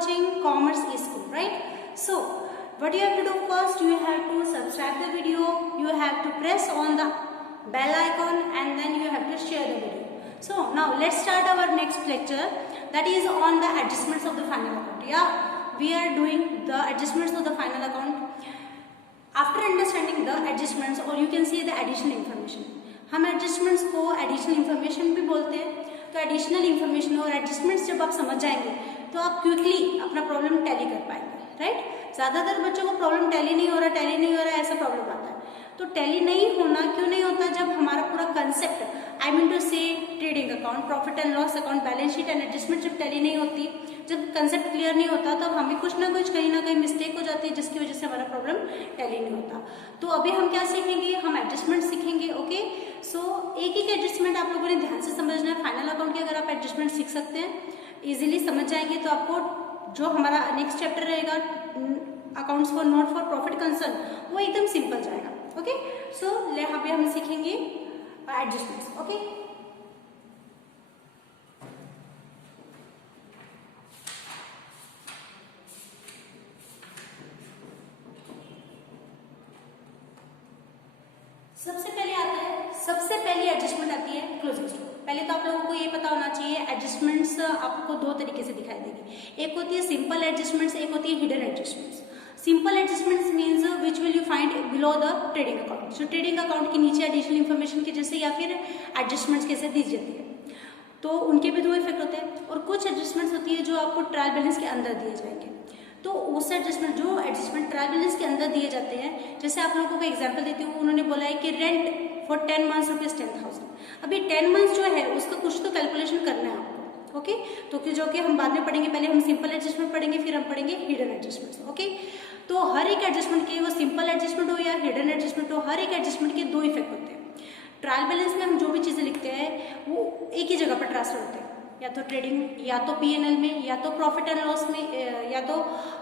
watching Commerce eSchool, right? So what you have to do first, you have to subscribe the video, you have to press on the bell icon, and then you have to share the video. So now let's start our next lecture, that is on the adjustments of the final account. Yeah, we are doing the adjustments of the final account. After understanding the adjustments, or you can say the additional information, हम adjustments को additional information भी बोलते हैं. तो additional information और adjustments जब आप समझ जाएंगे तो आप क्विकली अपना प्रॉब्लम टैली कर पाएंगे, राइट? ज़्यादातर बच्चों को प्रॉब्लम टैली नहीं हो रहा ऐसा प्रॉब्लम आता है. तो टैली नहीं होना क्यों नहीं होता? जब हमारा पूरा कंसेप्ट, आई मीन टू से trading account, profit and loss account, balance sheet and adjustment जब टैली नहीं होती, जब कंसेप्ट क्लियर नहीं होता, तब हमें कुछ ना कुछ कहीं ना कहीं मिस्टेक हो जाती है, जिसकी वजह से हमारा प्रॉब्लम टैली नहीं होता. तो अभी हम क्या सीखेंगे? हम एडजस्टमेंट सीखेंगे. ओके, सो एक एक एडजस्टमेंट आप लोगों ने ध्यान से समझना है. फाइनल अकाउंट के अगर आप एडजस्टमेंट सीख सकते हैं, इजीली समझ जाएंगे, तो आपको जो हमारा नेक्स्ट चैप्टर रहेगा accounts for not for profit concern, वो एकदम सिंपल जाएगा. ओके, सो यहाँ पे हम सीखेंगे एडजस्टमेंट्स. ओके, सबसे पहली एडजस्टमेंट आती है क्लोजिंग स्टॉक. पहले तो आप लोगों को ये पता होना चाहिए, एडजस्टमेंट्स आपको दो तरीके से दिखाई देगी. एक होती है सिंपल एडजस्टमेंट्स, एक होती है hidden adjustments. Simple adjustments means which will you find below the trading account. जो ट्रेडिंग अकाउंट के नीचे एडिशनल इन्फॉर्मेशन के जैसे या फिर एडजस्टमेंट्स कैसे दी जाती है, तो उनके भी दो इफेक्ट होते हैं. और कुछ एडजस्टमेंट्स होती है जो आपको ट्रायल बैलेंस के अंदर दिए जाएंगे. तो उस एडजस्टमेंट ट्रायल बैलेंस के अंदर दिए जाते हैं, जैसे आप लोगों को एग्जाम्पल देती हूँ. उन्होंने बोला है कि रेंट फॉर 10 मंथ्स रुपीज 10,000. अभी 10 मंथ्स जो है उसका कुछ तो कैलकुलेशन करना है आपको. ओके, तो कि जो कि हम बाद में पढ़ेंगे. पहले हम सिंपल एडजस्टमेंट पढ़ेंगे, फिर हम पढ़ेंगे हिडन एडजस्टमेंट्स. ओके, तो हर एक एडजस्टमेंट के, वो सिंपल एडजस्टमेंट हो या हिडन एडजस्टमेंट हो, हर एक एडजस्टमेंट के दो इफेक्ट होते हैं. ट्रायल बैलेंस में हम जो भी चीजें लिखते हैं वो एक ही जगह पर ट्रांसफर होते हैं, या तो ट्रेडिंग, या तो P&L में, या तो प्रॉफिट एंड लॉस में, या तो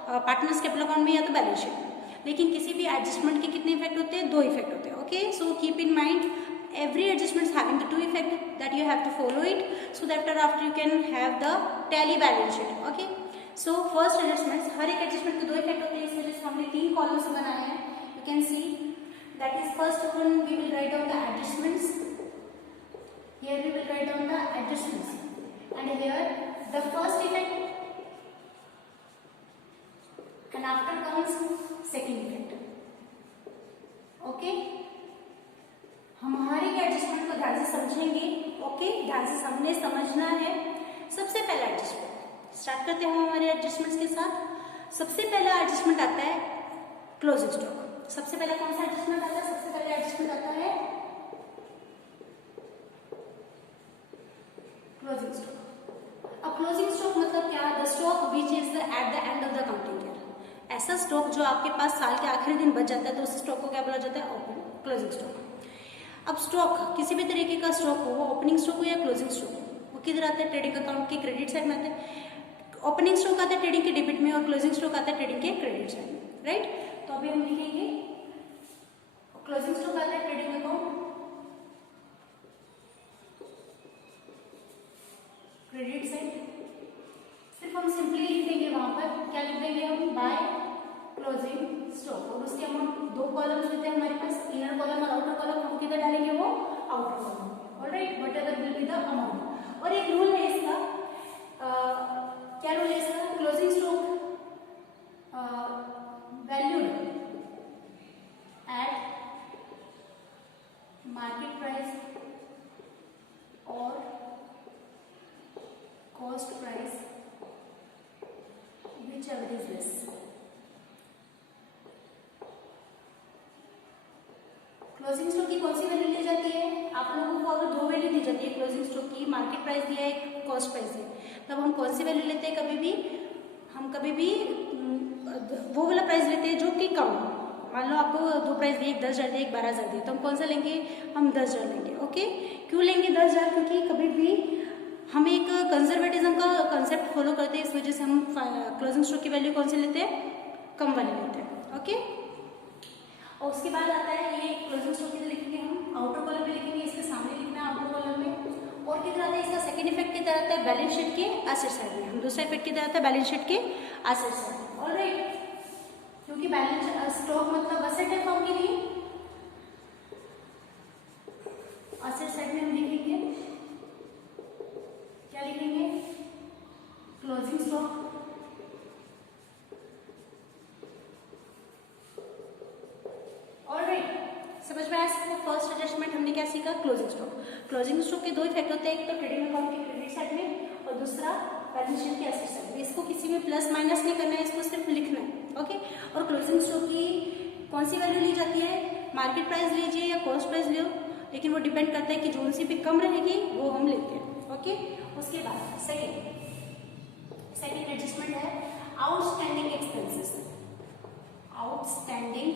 पार्टनर्स कैपिटल अकाउंट में, या तो बैलेंस शीट में. लेकिन किसी भी एडजस्टमेंट के कितने इफेक्ट होते हैं? दो इफेक्ट होते हैं. Okay, so keep in mind every adjustments having the two effect that you have to follow it, so that after you can have the tally balance sheet. Okay, so first adjustments, हर एक adjustment के दो effect होते हैं, इस वजह से हमने तीन कॉलम्स बनाए हैं. You can see that is first one we will write down the adjustments. Here we will write down the adjustments, and here the first effect, and after comes second effect. Okay, हम हर एक adjustment को ध्यान से समझेंगे. Okay, ध्यान से समझना है. सबसे पहला एडजस्टमेंट स्टार्ट करते हैं हमारे एडजस्टमेंट्स के साथ. सबसे पहला एडजस्टमेंट आता है क्लोजिंग स्टॉक. सबसे पहला कौन सा एडजस्टमेंट आता है? सबसे पहला एडजस्टमेंट आता है क्लोजिंग स्टॉक. अब क्लोजिंग स्टॉक मतलब क्या? The stock which is at the end of the accounting year. ऐसा स्टॉक जो आपके पास साल के आखिरी दिन बच जाता है, तो उस स्टॉक को क्या बोला जाता है? Closing stock. अब स्टॉक किसी भी तरीके का स्टॉक हो, वो ओपनिंग स्टॉक हो या क्लोजिंग स्टॉक हो, वो किधर आता है? ट्रेडिंग अकाउंट के क्रेडिट साइड में आता है. ओपनिंग स्टॉक आता है ट्रेडिंग के डेबिट में, और क्लोजिंग स्टॉक आता है ट्रेडिंग के क्रेडिट साइड में, राइट? तो अभी हम लिखेंगे क्लोजिंग स्टॉक आता है ट्रेडिंग अकाउंट क्रेडिट साइड. सिर्फ हम सिंपली लिख देंगे, वहां पर क्या लिख देंगे हम? By closing stock. और उसके अमाउंट दो कॉलम्स देते हैं हमारे पास, इनर कॉलम और आउटर कॉलम. हम किधर डालेंगे? वो outer column. Alright, whatever will be the amount. और एक रूल है इसका, क्या रूल है इसका? Closing stock valued at market price और cost price whichever is less. Closing stock की कौन सी वैल्यू ली जाती है? आप लोगों को अगर दो वैल्यू दी जाती है क्लोजिंग स्टॉक की, मार्केट प्राइस दिया है, कॉस्ट प्राइस है, तब हम कौन सी वैल्यू लेते हैं? कभी भी वो वाला प्राइस लेते हैं जो कि कम. मान लो आपको दो प्राइस दिए, एक 10,000 दिए, एक 12,000 दिए, तो हम कौन सा लेंगे? हम 10,000 लेंगे. ओके, क्यों लेंगे 10,000? क्योंकि कभी भी हम एक कंजर्वेटिज्म का कंसेप्ट फॉलो करते हैं, इस वजह से हम क्लोजिंग स्टॉक की वैल्यू कौन सी लेते हैं? कम वाली लेते हैं. ओके, और उसके बाद आता है ये क्लोजिंग स्टॉक किधर लिखेंगे? हम आउटर कॉलम में लिखेंगे, इसके सामने लिखना है आउटर कॉलम में. और किधर आता है? इसका सेकंड इफेक्ट किधर आता है? बैलेंस शीट के एसेट साइड में. हम दूसरा इफेक्ट किधर आता है? बैलेंस शीट के एसेट साइड। ऑलराइट, क्योंकि बैलेंस स्टॉक मतलब असेट है फॉर्म के लिए, एसेट साइड में हम लिखेंगे, क्या लिखेंगे, क्लोजिंग स्टॉक। ऑलराइट, समझ में आया सबको? फर्स्ट एडजस्टमेंट हमने क्या सीखा, क्लोजिंग स्टॉक। क्लोजिंग स्टॉक के दो इफेक्ट होते हैं, एक तो ट्रेडिंग अकाउंट के क्रेडिट साइड में और दूसरा बैलेंस शीट के एसेट साइड में। इसको किसी में प्लस माइनस नहीं करना है, इसको सिर्फ लिखना है। ओके, और क्लोजिंग स्टॉक की कौन सी वैल्यू ली जाती है, मार्केट प्राइस लीजिए या कॉस्ट प्राइस लो, लेकिन वो डिपेंड करता है कि जो सी पे कम रहेगी वो हम लेते हैं। ओके, उसके बाद सेकेंड एडजस्टमेंट है आउटस्टैंडिंग एक्सपेंसेस। आउटस्टैंडिंग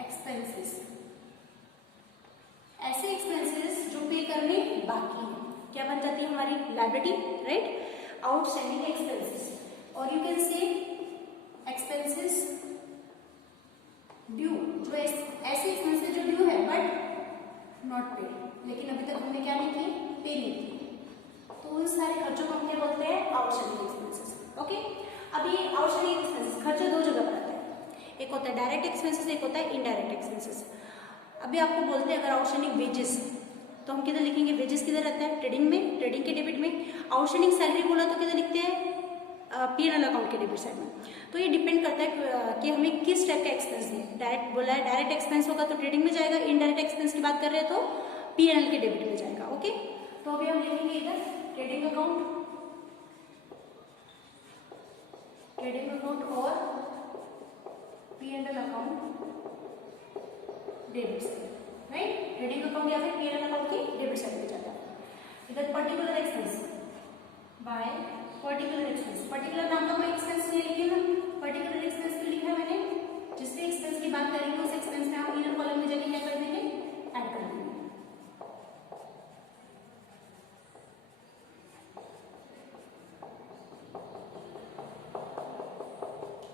एक्सपेंसेस, ऐसे एक्सपेंसेस जो पे करने बाकी है, क्या बन जाती है हमारी लायबिलिटी, राइट, आउटस्टैंडिंग एक्सपेंसेस। और you can say expenses due, जो ऐसे एक्सपेंसेस जो ड्यू है बट नॉट पेड, लेकिन अभी तक हमने क्या नहीं की, पे नहीं की, तो उन सारे खर्चों को हम क्या बोलते हैं, आउटस्टैंडिंग एक्सपेंसेस। ओके, अब ये आउटस्टैंडिंग एक्सपेंसेस खर्चे दो जगह पर आते हैं, एक होता है डायरेक्ट एक्सपेंसेस, एक होता है इनडायरेक्ट एक्सपेंसेस। अभी आपको बोलते हैं अगर आउटस्टैंडिंग वेजेस, तो हम किधर लिखेंगे, वेजेस किधर रहता है, ट्रेडिंग में, ट्रेडिंग के डेबिट में। आउटस्टैंडिंग सैलरी बोला तो किधर लिखते हैं, P&L अकाउंट के डेबिट साइड में। तो ये डिपेंड करता है कि हमें किस टाइप का एक्सपेंस है। डायरेक्ट बोला है, डायरेक्ट एक्सपेंस होगा तो ट्रेडिंग में जाएगा, इनडायरेक्ट एक्सपेंस की बात कर रहे हैं तो P&L के डेबिट में जाएगा। ओके, तो अभी हम लिखेंगे इधर ट्रेडिंग अकाउंट और P&L account debit side, right, trading account या फिर P&L अकाउंट की डेबिट साइड में जाता है। इधर particular expense by particular expense, particular नाम का कोई एक्सपेंस नहीं लिखी ना, पर्टिकुलर एक्सपेंस भी लिखा है मैंने, जिस भी एक्सपेंस की बात करेंगे उस एक्सपेंस में आप इनर कॉलम में जाके क्या कर देंगे, ऐड कर देंगे।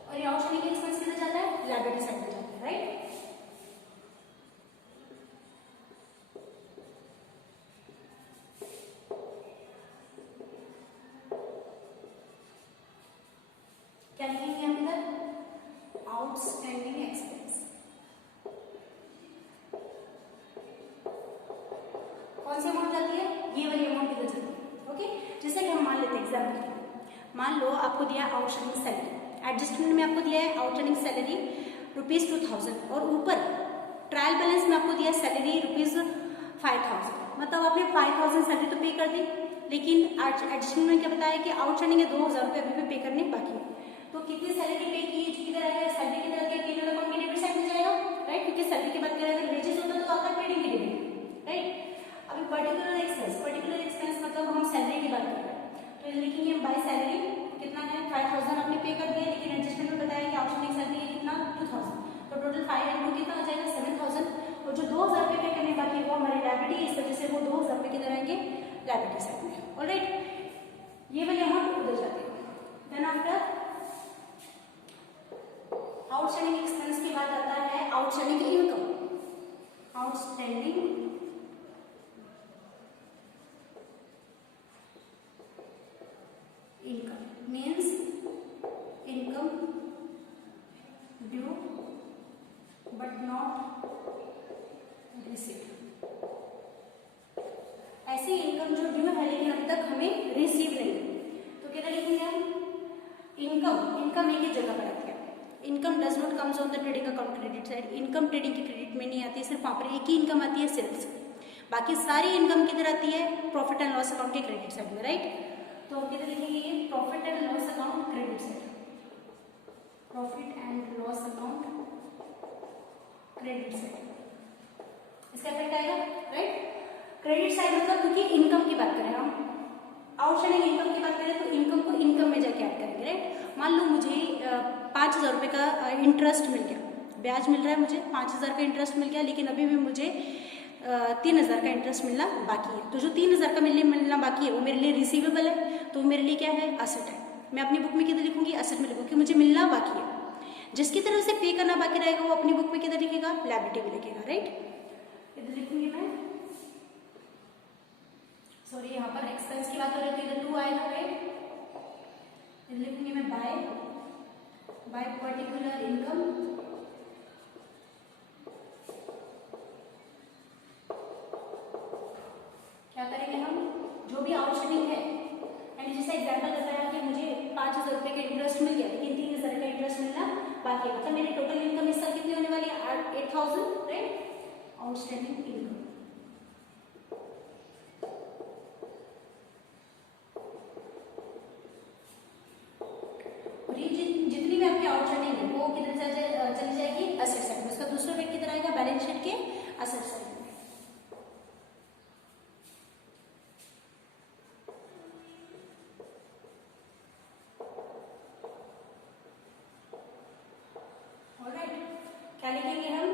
और ये आउटस्टैंडिंग एक्सपेंस किधर जाता है, लायबिलिटी साइड में जाता है, राइट। क्या लिखेंगे हम इधर, आउटस्टैंडिंग एक्सपेंस। कौन सी अमाउंट जाती है, ये वाली अमाउंट इधर जाती है। ओके, जैसे कि हम मान लेते हैं एग्जाम्पल के लिए, मान लो आपको दिया आउटस्टैंडिंग सैलरी, एडजस्टमेंट में आपको दिया है आउटस्टैंडिंग सैलरी ₹2000 और ऊपर ट्रायल बैलेंस में आपको दिया है सैलरी ₹5000, मतलब आपने 5000 सैलरी तो पे कर दी, लेकिन एडजस्टमेंट में क्या बताया कि आउटस्टैंडिंग है 2000 रुपये अभी भी पे करने बाकी है। तो कितनी सैलरी पे की, किधर आएगा, सैलरी किधर आएगा, P&L अकाउंट के डेबिट साइड में जाएगा, राइट, क्योंकि सैलरी की बात करें अगर वेजेस होता तो आपका ट्रेडिंग के डेबिट, राइट। अभी पर्टिकुलर एक्सपेंस मतलब हम सैलरी की बात कर रहे हैं, तो ये लिखेंगे हम बाय सैलरी कितना है, 5000 आपने पे कर दिया, लेकिन एडजस्टमेंट में बताया कि आउटस्टैंडिंग सैलरी है कितना, 2000, तो टोटल 5 इंटू कितना हो जाएगा, 7000, और जो 2000 पे करने बाकी है वो हमारी लायबिलिटी, इस वजह से वो 2000 पे किधर आएंगे, लायबिलिटी साइड में। ऑलराइट, ये वाली अमाउंट उधर जाती है। देन आफ्टर आउटस्टैंडिंग एक्सपेंस की बात आता है outstanding income. Outstanding income means income due but not receive. ऐसी इनकम जो ड्यू है लेकिन अभी तक हमें रिसीव नहीं, तो क्या लिखेंगे हम, इनकम एक ही जगह पर आती है। Income does not comes on the trading account credit side, income trading की क्रेडिट में नहीं आती है, सिर्फ वहाँ पर एक ही इनकम आती है सेल्स, बाकी सारी इनकम किधर आती है, प्रॉफिट एंड लॉस अकाउंट के क्रेडिट साइड में, राइट। तो हम किधर लिखेंगे ये, profit and loss account credit side, profit and loss account credit side, इसका इफेक्ट आएगा, राइट। क्रेडिट साइड मतलब क्योंकि इनकम की बात करें हम, आउटस्टैंडिंग इनकम की बात करें तो इनकम को इनकम में जाके ऐड करेंगे, राइट। मान लो मुझे 5000 रुपये का इंटरेस्ट मिल गया, ब्याज मिल रहा है मुझे, 5000 का इंटरेस्ट मिल गया, लेकिन अभी भी मुझे 3000 का इंटरेस्ट मिलना बाकी है। तो जो 3000 का मिलना बाकी है वो मेरे लिए रिसीवेबल है, तो मेरे लिए क्या है, असेट है। मैं अपनी बुक में किधर लिखूंगी, असेट में लिखूंगी, मुझे मिलना बाकी है। जिसकी तरफ से पे करना बाकी रहेगा वो अपनी बुक में किधर लिखेगा, लायबिलिटी में लिखेगा, राइट। इधर लिखूंगी मैं, सॉरी यहाँ पर एक्सपेंस की बात हो रही है तो इधर 2 आएगा, राइट। इधर लिखूंगी आउटस्टैंडिंग है, मैंने जैसे एग्जांपल बताया कि मुझे 5,000 रुपये का इंटरेस्ट मिल गया, लेकिन 3,000 का इंटरेस्ट मिलना बाकी है, मतलब मेरी टोटल इनकम इस साल कितनी होने वाली है? 8,000, राइट? Outstanding income. और ये जितनी भी आपकी आउटस्टैंडिंग है वो किधर चली जाएगी? असेट साइड में। उसका दूसरा वेट किधर आएगा? बैलेंस शीट के असेट साइड में। क्या लिखेंगे हम?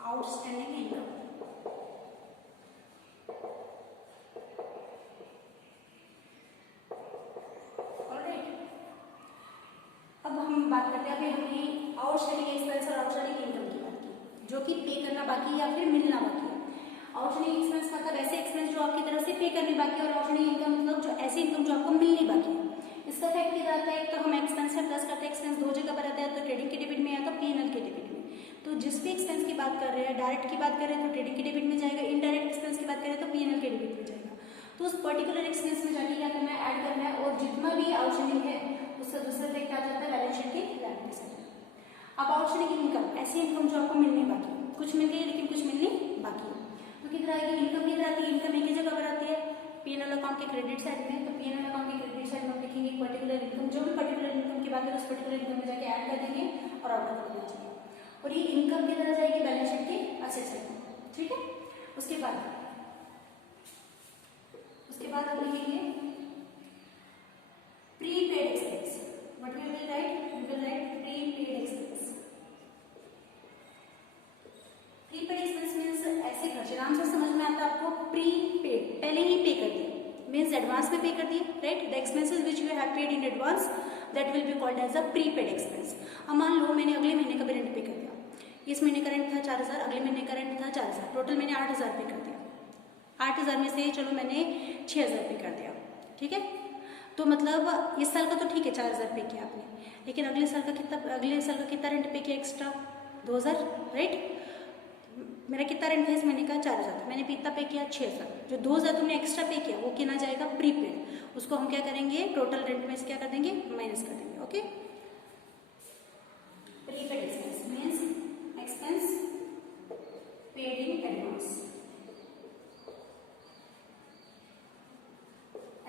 Outstanding income. ऑलराइट, अब हम बात करते हैं, अभी हमने आउटस्टैंडिंग एक्सपेंस और आउटस्टैंडिंग इनकम की बात की, जो कि पे करना बाकी है या फिर मिलना बाकी है। आउटस्टैंडिंग एक्सपेंस मतलब ऐसे एक्सपेंस जो आपकी तरफ से पे करने बाकी है, और आउटस्टैंडिंग इनकम मतलब जो ऐसी इनकम जो आपको मिलनी बाकी है। इसका इफेक्ट किधर आता है? एक तो हम एक्सपेंस से प्लस करते हैं, एक्सपेंस दो जगह पर आता है, तो ट्रेडिंग के डेबिट में या तो पीएनएल के डेबिट में। तो जिस भी एक्सपेंस की बात कर रहे हैं, डायरेक्ट की बात कर रहे हैं तो ट्रेडिंग के डेबिट में जाएगा, इनडायरेक्ट एक्सपेंस की बात करें तो पीएनएल के डेबिट में जाएगा। तो उस पर्टिकुलर एक्सपेंस में जाके क्या करना है? ऐड करना है, और जितना भी आउटस्टैंडिंग है उसका दूसरा इफेक्ट आ जाता है बैलेंस शीट के लायबिलिटी साइड में। अब आउटस्टैंडिंग इनकम, ऐसी इनकम जो आपको मिलने बाकी है, कुछ मिल गई लेकिन कुछ मिलने बाकी है, तो किधर आएगी? इनकम किधर आती है? इनकम एक ही जगह पर आती है, पीएनएल अकाउंट के क्रेडिट साइड में। तो पीएनएल अकाउंट के क्रेडिट साइड में हम लिखेंगे पर्टिकुलर इनकम, जो भी पर्टिकुलर इनकम की बात है उस पर्टिकुलर इनकम में जाके ऐड कर देंगे और आउटपुट कर देना चाहिए, और ये इनकम किधर आ जाएगी? बैलेंस शीट के असेट साइड में। ठीक है, उसके बाद हम लिखेंगे prepaid expense. What we will write? We will write prepaid expense. Prepaid expense means ऐसे खर्च, नाम से समझ में आता है आपको, प्रीपेड, पहले ही पे कर दिए, मींस एडवांस में पे कर दिए, right? The expenses which you have paid in advance that will be called as a prepaid expense. अब मान लो मैंने अगले महीने का भी रेंट पे कर दिया, इस महीने का रेंट था 4,000, अगले महीने का रेंट था 4,000, टोटल मैंने 8,000 पे कर दिया। 8,000 में से चलो मैंने 6,000 पे कर दिया, ठीक है? तो मतलब इस साल का तो ठीक है 4,000 पे किया आपने, लेकिन अगले साल का कितना रेंट पे किया एक्स्ट्रा? 2,000, राइट? मेरा कितना रेंट था इस महीने का? 4,000, मैंने कितना पे किया? 6,000। जो 2,000 तुमने एक्स्ट्रा पे किया वो कितना जाएगा? प्रीपेड। उसको हम क्या करेंगे? टोटल रेंट में से क्या कर देंगे? माइनस कर देंगे। Okay, prepaid expense means expense paid in advance.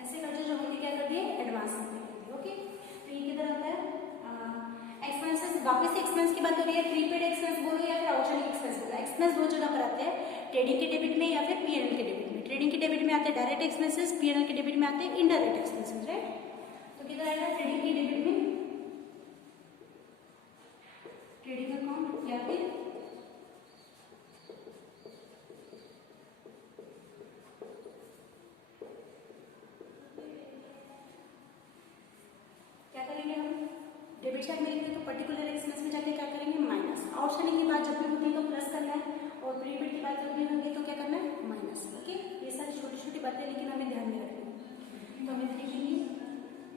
ऐसे खर्चे जो हमने क्या कर दिए? एडवांस में कर दिए। ओके, तो ये किधर आता है? एक्सपेंसेस, वापस से एक्सपेंस की बात हो रही है, प्रीपेड एक्सपेंस बोलो या फिर आउटस्टैंडिंग एक्सपेंस बोलो। एक्सपेंस दो जगह पर आते हैं, ट्रेडिंग के डेबिट में या फिर पीएनएल के डेबिट में। ट्रेडिंग के डेबिट में आते हैं डायरेक्ट एक्सपेंसेस, पीएनएल के डेबिट में आते हैं इनडायरेक्ट एक्सपेंसेस, राइट? तो किधर आएगा? ट्रेडिंग के डेबिट में ट्रेडिंग अकाउंट या फिर क्या करेंगे हम? डेबिट साइड में लिखेंगे तो पर्टिकुलर एक्सपेंस में जाके क्या करेंगे? माइनस। आउटस्टैंडिंग की बात जब भी होती है तो प्लस करना है, और प्रीपेड की बात जब भी होगी तो क्या करना है? माइनस। ओके, ये सारी छोटी छोटी बातें लेकिन हमें ध्यान में रखनी है। तो हमें लिखेंगे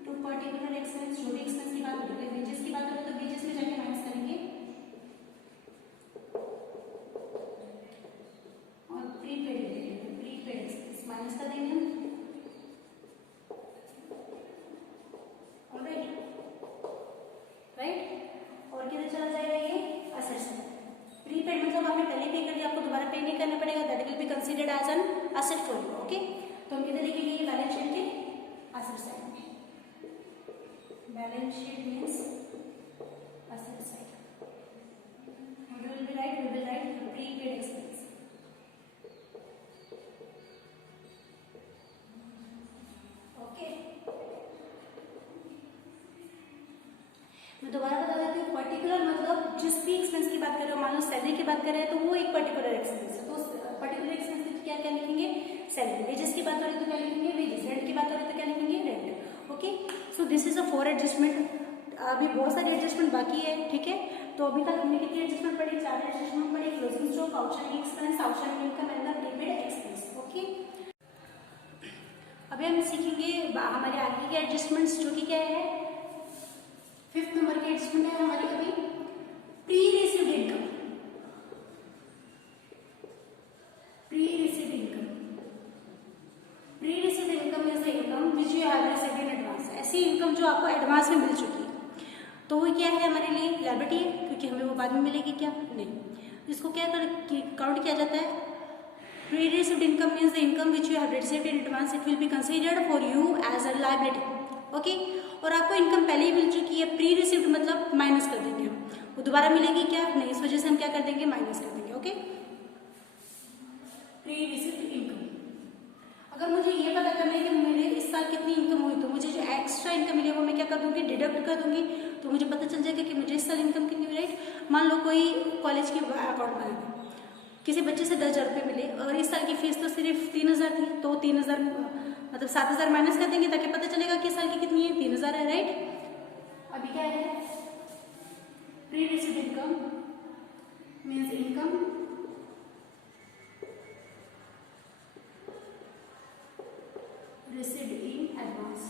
टू पर्टिकुलर एक्सपेंस, जो भी एक्सपेंस की बात होती है, वेजेस की बात होती है तो वेजेस में जाके माइनस करेंगे, और प्रीपेड एक्सपेंस माइनस कर देंगे हम। राइट, और किधर चला जाएगा? ये असेट साइड। प्रीपेड मतलब आपने पहले पे कर दिया, आपको दोबारा पे नहीं करना पड़ेगा, that will be considered as an asset for you. Okay, तो हम किधर लिखेंगे? ये बैलेंस शीट के असेट साइड में। Balance sheet means asset side. What will be write? We will write prepaid expense. Okay, मैं दोबारा बता देती हूँ, पर्टिकुलर मतलब जिस भी एक्सपेंस की बात कर रहे हो, मान लो सैलरी की बात कर रहे हैं तो वो एक पर्टिकुलर एक्सपेंस है, तो उस पर्टिकुलर एक्सपेंस में क्या क्या लिखेंगे? सैलरी। वेजेस की बात हो रही है तो क्या लिखेंगे? वेजेस। रेंट की बात हो रही है तो क्या लिखेंगे? Rent. Okay, so this is a 4 adjustment. अभी बहुत सारी एडजस्टमेंट बाकी है, ठीक है? तो अभी तक हमने कितनी एडजस्टमेंट पढ़ी? 4 एडजस्टमेंट पढ़ी, closing stock, outstanding expense, outstanding income and the prepaid expense. Okay, अभी हम सीखेंगे हमारे आगे के एडजस्टमेंट्स, जो कि क्या है? 5th नंबर की एडजस्टमेंट है हमारी अभी pre received income. Pre received income, pre have received in advance, ऐसी इनकम जो आपको एडवांस में मिल चुकी है, तो वो क्या है हमारे लिए लायबिलिटी है, क्योंकि हमें वो बाद में मिलेगी क्या, नहीं। इसको क्या काउंट किया जाता है, pre received income means the income which you have received in advance, it will be considered for you as a liability. Okay, और आपको इनकम पहले ही मिल चुकी है, प्री रिसीव्ड मतलब माइनस कर देंगे हम, वो दोबारा मिलेगी क्या, नहीं, इस वजह से हम क्या कर देंगे, माइनस कर देंगे। ओके, प्री रिसीव्ड इनकम, अगर मुझे ये पता करना है कि मेरे इस साल कितनी इनकम हुई, तो मुझे जो एक्स्ट्रा इनकम मिली वो मैं क्या कर दूंगी, डिडक्ट कर दूंगी, तो मुझे पता चल जाएगा कि मुझे इस साल इनकम कितनी हुई, राइट। मान लो कोई कॉलेज की अकाउंट बना दी, किसी बच्चे से 10,000 रुपये मिले और इस साल की फीस तो सिर्फ 3,000 थी, तो 3,000 मतलब 7,000 माइनस कर देंगे ताकि पता चलेगा कि इस साल की कितनी है, 3,000 है, राइट। अभी क्या है, pre received income means income received in advance,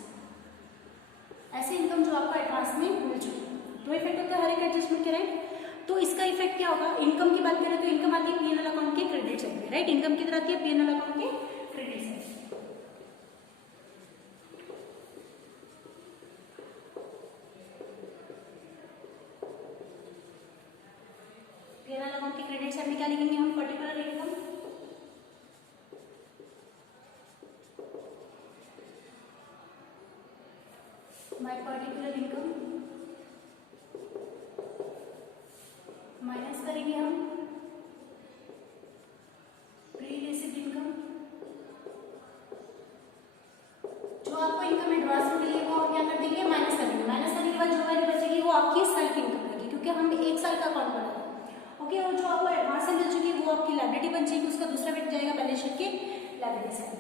ऐसे इनकम जो आपको एडवांस में मिल चुकी है। दो इफेक्ट होता है हर एक एडजस्टमेंट के, राइट। तो इसका इफेक्ट क्या होगा, इनकम की बात करें तो इनकम आती है पीएनएल अकाउंट के क्रेडिट साइड में, राइट। इनकम किधर आती है, पीएनएल अकाउंट के क्रेडिट साइड। पीएनएल अकाउंट के क्रेडिट साइड में क्या लिखेंगे हम, particular income, by particular income minus करेंगे हम प्री रिसीव्ड इनकम, जो आपको इनकम एडवांस में मिली है वो क्या कर देंगे, माइनस कर देंगे। माइनस करने के बाद जो वैल्यू बचेगी वो आपकी साल की इनकम रहेगी, क्योंकि हम एक साल का अकाउंट बना रहे हैं। ओके, और जो आपको एडवांस में मिल चुकी है वो आपकी लायबिलिटी बन जाएगी, उसका दूसरा बेट जाएगा बैलेंस शीट के लायबिलिटी साइड,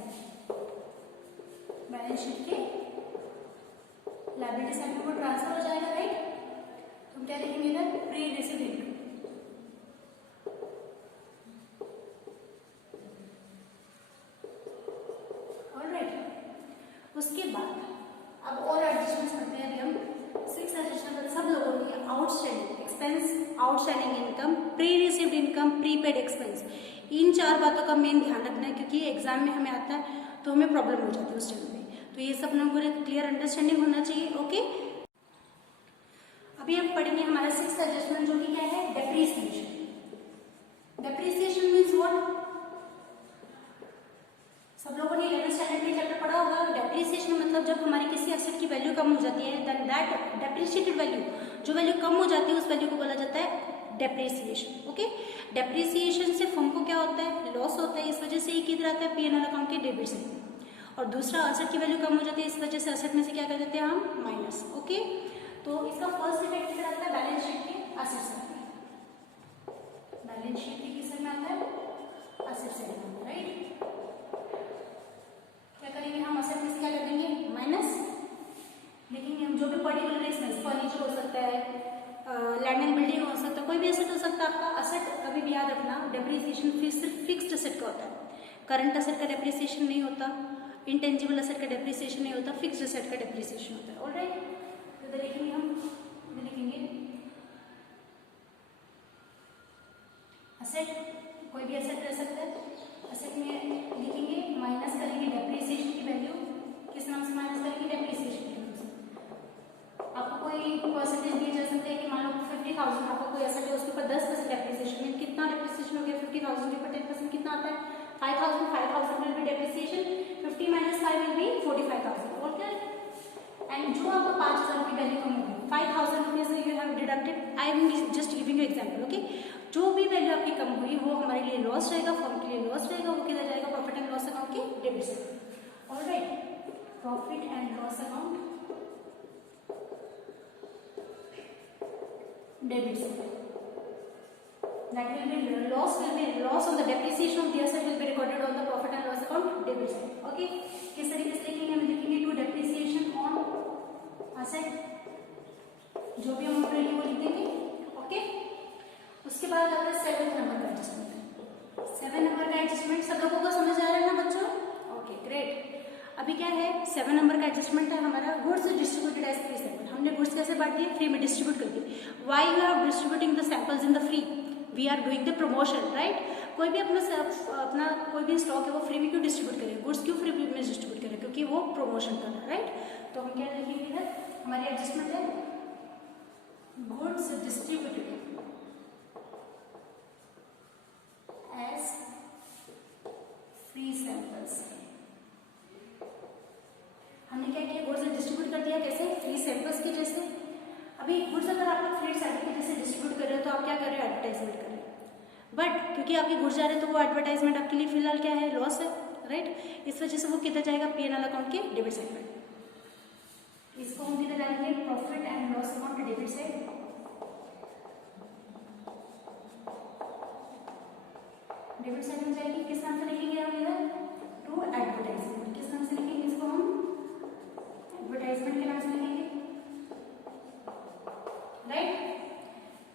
बैलेंस शीट के लायबिलिटी साइड में वो ट्रांसफर हो जाएगा, राइट। तो हम क्या लिखेंगे इधर, प्री रिसीव्ड इनकम। उसके बाद अब और एडजस्टमेंट्स करते हैं। अभी हम 6 एडजस्टमेंट सब लोगों की outstanding expense, outstanding income, pre received income, prepaid expense, इन 4 बातों का मेन ध्यान रखना है, क्योंकि एग्जाम में हमें आता है तो हमें प्रॉब्लम हो जाती है उस टाइम में। तो ये सब लोगों को क्लियर अंडरस्टैंडिंग होना चाहिए। ओके, अभी हम पढ़ेंगे हमारा 6th एडजस्टमेंट, जो कि क्या है, डेप्रिसिएशन। डेप्रिसिएशन मीन्स व्हाट, सब लोगों ने 11th स्टैंडर्ड में चैप्टर पढ़ा होगा। डेप्रिसिएशन मतलब जब हमारी किसी एसेट की वैल्यू कम हो जाती है, देन दैट डेप्रिशिएटेड वैल्यू, जो वैल्यू कम हो जाती है उस वैल्यू को बोला जाता है डेप्रिसिएशन। ओके, डेप्रिसिएशन से हमको क्या होता है, लॉस होता है, इस वजह से ये किधर आता है, पीएनएल अकाउंट के डेबिट साइड। और दूसरा एसेट की वैल्यू कम हो जाती है, इस वजह से एसेट में से क्या कर देते हैं हम, माइनस। ओके, तो इसका फर्स्ट इफेक्ट किधर आता है, बैलेंस शीट के एसेट साइड में, बैलेंस शीट के किस साइड में आता है, एसेट साइड में, राइट। क्या करेंगे हम, एसेट में से क्या कर देंगे, माइनस लिखेंगे हम, जो भी पर्टिकुलर एक्सपेंस, फर्नीचर हो सकता है, लैंड एंड बिल्डिंग हो सकता है, कोई भी एसेट हो सकता है आपका। एसेट कभी भी याद रखना, डेप्रिसिएशन सिर्फ फिक्स्ड एसेट का होता है, करंट एसेट का डेप्रिसिएशन नहीं होता, इंटेंजिबल एसेट का डेप्रिसिएशन नहीं होता, फिक्स्ड एसेट का डेप्रिसिएशन होता है। ऑलराइट, तो इधर लिखेंगे हम, इधर लिखेंगे एसेट, कोई भी एसेट रह सकता है, एसेट में लिखेंगे माइनस करेंगे डेप्रिसिएशन की वैल्यू, किस नाम से माइनस करेंगे, डेप्रिसिएशन की वैल्यू से। आपको कोई परसेंटेज दिया जा सकता है कि मान लो 50,000 आपको कोई एसेट है, उसके ऊपर 10% डेप्रिसिएशन में कितना डेप्रिसिएशन हो गया, 50,000 के ऊपर 10% कितना आता है, 5,000। 5,000 will be depreciation, 50 minus 5 will be 45,000। और क्या, एंड जो आपको 5,000 की वैल्यू कम होगी, 5,000 rupees you have deducted, I am just giving you example. Okay, जो भी वैल्यू आपकी कम हुई वो हमारे लिए लॉस रहेगा, फर्म के लिए लॉस रहेगा, वो किधर जाएगा, प्रॉफिट एंड लॉस अकाउंट के debit side. Alright, profit and loss account debit side, that will be loss on the depreciation of the asset will be recorded on the profit and loss account debit side. Okay, किस तरीके से लिखेंगे, हम लिखेंगे to depreciation on asset, जो भी amount रहेगी वो लिख देंगे। ओके, उसके बाद आता है 7 नंबर का एडजस्टमेंट। 7 नंबर का एडजस्टमेंट सब लोगों को समझ आ रहा है ना बच्चों? Okay, great. अभी क्या है, 7 नंबर का एडजस्टमेंट है हमारा, goods distributed as free sample. हमने गुड्स कैसे बांट दिए, फ्री में डिस्ट्रीब्यूट कर दिए। Why you are distributing the samples in the free, we are doing the promotion, right. कोई भी अपना कोई भी स्टॉक है वो फ्री में क्यों डिस्ट्रीब्यूट करे, गुड्स क्यों फ्री में डिस्ट्रीब्यूट करे, क्योंकि वो प्रमोशन कर रहा है, राइट। तो हम क्या लिखेंगे इधर, हमारी एडजस्टमेंट है goods distributed as free samples. हमने क्या किया, गुड्स डिस्ट्रीब्यूट कर दिया, कैसे, फ्री सैंपल्स की जैसे। अभी गुड्स अगर आप लोग फ्री सैंपल की जैसे डिस्ट्रीब्यूट कर रहे हो तो आप क्या कर रहे हो, एडवर्टाइजमेंट कर रहे हो, बट क्योंकि आपके गुड्स जा रहे हैं तो वो एडवर्टाइजमेंट आपके लिए फिलहाल क्या है, लॉस है, राइट। इस वजह से वो किधर जाएगा, P&L अकाउंट के डेबिट साइड पर। इसको हम किधर डालेंगे, profit and loss account debit side. Debit side में जाएगी, किस नाम से लिखेंगे हम इधर, टू एडवर्टाइजमेंट। किस नाम से लिखेंगे इसको हम, एडवर्टाइजमेंट के नाम से लिखेंगे, राइट।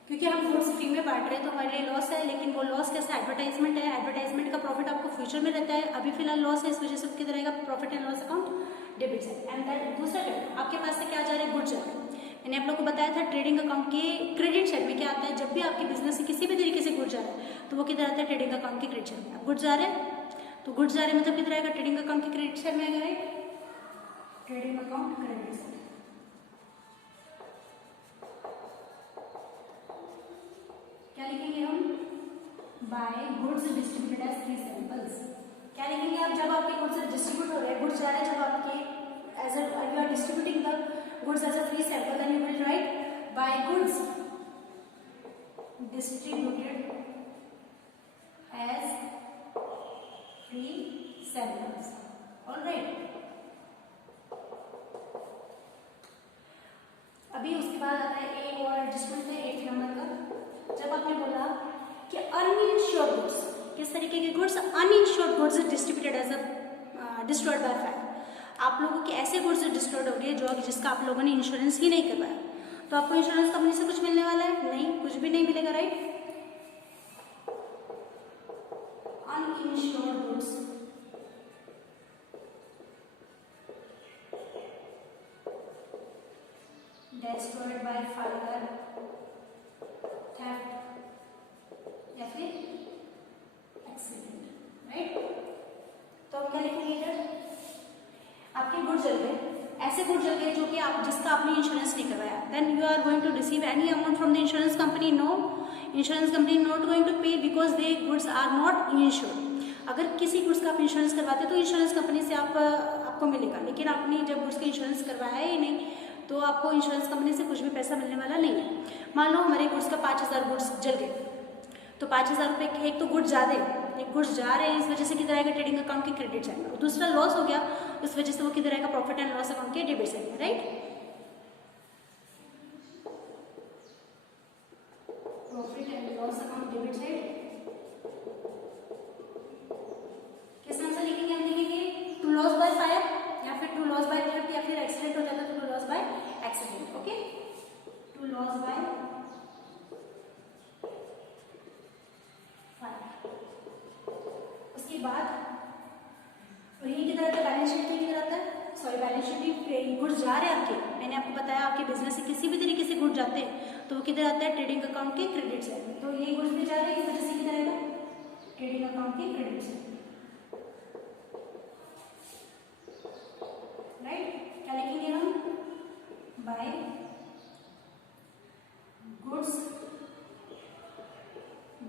क्योंकि हम गुड्स फ्री में बांट रहे हैं तो हमारे लिए लॉस है, लेकिन वो लॉस कैसा, एडवर्टाइजमेंट है, एडवर्टाइजमेंट का प्रॉफिट आपको फ्यूचर में रहता है, अभी फिलहाल लॉस है, इस वजह से किधर रहेगा, profit and loss account debit side. And that दूसरा टर्म आपके पास से क्या जा रहा है, गुड्स जा रहा है। मैंने आप लोग को बताया था ट्रेडिंग अकाउंट के क्रेडिट साइड में क्या आता है, जब भी आपके बिजनेस से किसी भी तरीके से गुड्स जा रहा है तो वो किधर आता है, ट्रेडिंग अकाउंट के क्रेडिट साइड में। अब गुड्स जा रहे हैं तो गुड्स जा रहे हैं मतलब किधर आएगा, ट्रेडिंग अकाउंट के क्रेडिट साइड में आएगा, right, trading account credit side. क्या लिखेंगे हम, by goods distributed as free samples. क्या लिखेंगे आप, जब आपके गुड्स डिस्ट्रीब्यूट हो रहे हैं, गुड्स जा रहे हैं, जब आपके as you are distributing the goods as a free sample, then you will write by goods distributed as free samples, alright. अभी उसके बाद आता है एक और एडजस्टमेंट है 8 नंबर का। जब आपने बोला कि अनइंश्योर्ड गुड्स, किस तरीके के goods, uninsured goods distributed as a destroyed by fire. आप लोगों के ऐसे गुड्स डिस्ट्रॉयड हो गए जो जिसका आप लोगों ने इंश्योरेंस ही नहीं करवाया, तो आपको इंश्योरेंस कंपनी से कुछ मिलने वाला है, नहीं, कुछ भी नहीं मिलेगा, right. Uninsured goods destroyed by fire, theft या फिर एक्सीडेंट, राइट। तो हम क्या लिखेंगे इधर, आपके गुड जल गए, ऐसे गुड जल गए जो कि आप जिसका आपने इंश्योरेंस नहीं करवाया, then you are going to receive any amount from the insurance company, no, insurance company not going to pay because the goods are not insured. अगर किसी गुड्स का आप इंश्योरेंस करवाते तो इंश्योरेंस कंपनी से आपको मिलेगा, लेकिन आपने जब गुड्स का इंश्योरेंस करवाया ही नहीं तो आपको इंश्योरेंस कंपनी से कुछ भी पैसा मिलने वाला नहीं है। मान लो हमारे गुड्स का 5000 गुड्स जल गए, तो 5000 रुपये एक तो गुड्स ज़्यादा है, एक गुड्स जा रहे हैं, इस वजह से किधर आएगा, ट्रेडिंग अकाउंट के क्रेडिट साइड में। दूसरा लॉस हो गया, उस वजह से वो किधर आएगा, प्रॉफिट एंड लॉस अकाउंट के डेबिट साइड में, right. Profit and loss account debit side किस नाम से लिखेंगे, हम लिखेंगे टू लॉस बाय फायर या फिर टू लॉस बाय थेफ्ट, या फिर एक्सीडेंट हो जाता है तो to loss by accident, okay, to loss by fire. उसके बाद और ये किधर आता है, बैलेंस शीट में किधर आता है, सॉरी बैलेंस शीट में गुड्स जा रहे हैं आपके, मैंने आपको बताया आपके बिजनेस से किसी भी तरीके से गुड्स जाते हैं तो वो किधर आता है, ट्रेडिंग अकाउंट के क्रेडिट साइड में। तो ये गुड्स भी जा रहे हैं, इस वजह से किधर आएगा, ट्रेडिंग अकाउंट के क्रेडिट साइड, राइट। क्या लिखेंगे हम, by goods